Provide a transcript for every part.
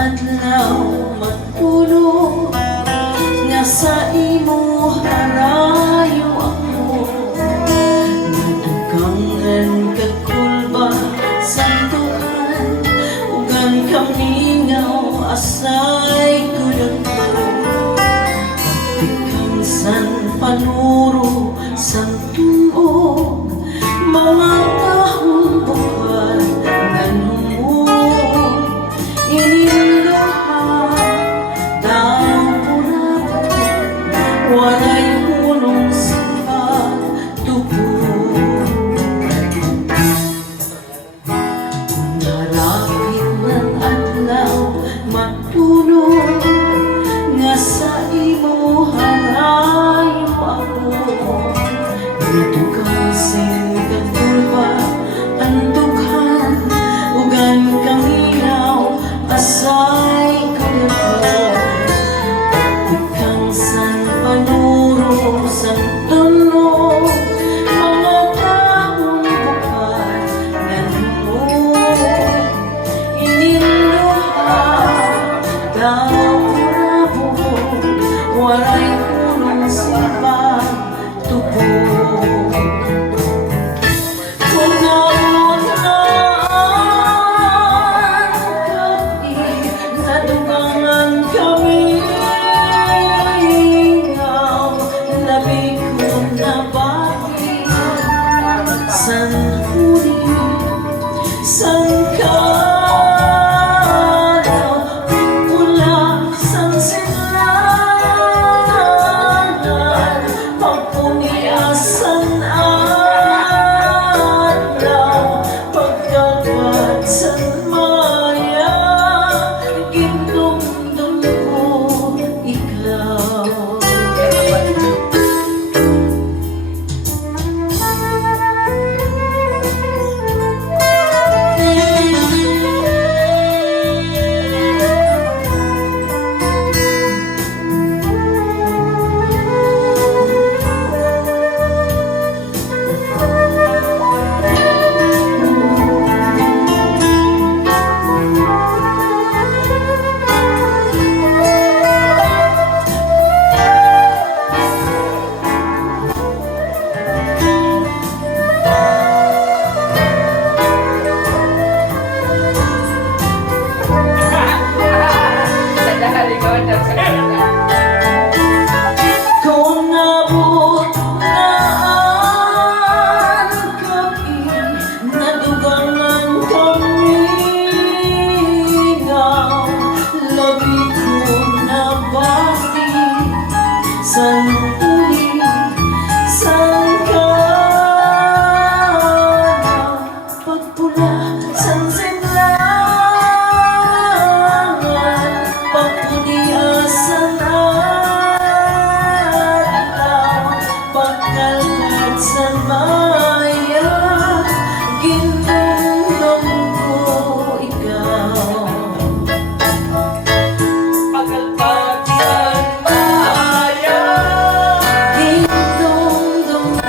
adlaw magpulo nga sa imo harayo ako nadugangan kakulba santuhan ugan kamingaw asay kudagpo pagtikamsan panuro sang tuog mga kahong buwan ganun inindoha daw purabo walay hulong sa pagtubog kung narapit man adlaw matulog nga sa imo harayo ako natukaw sing katulba ang dughan ugan kang ilaw asay kadako ikang san panuro san tunog mga taong bukan ganun ininduha daw purabo walay hulong sa pagtubog kung naunaan kami nadugangan kami ingaw labi ko na bakit san huli san kalaw pula san silangan pagpuniasan adlaw pagkagat san maya gindumdum ko ikaw kung nabot na ang kami nadugangan kami ingaw labi ko na bakit san huli san kalaw pagpula san simlangan pagpuniasan adlaw pagkalkat san maya gindumdum ko ikaw pagkalkat san maya gindumdum ko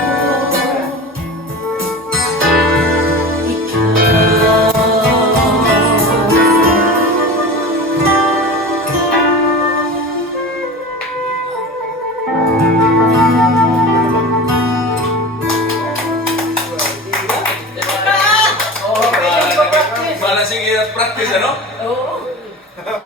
Para sige practice, ano? ikaw.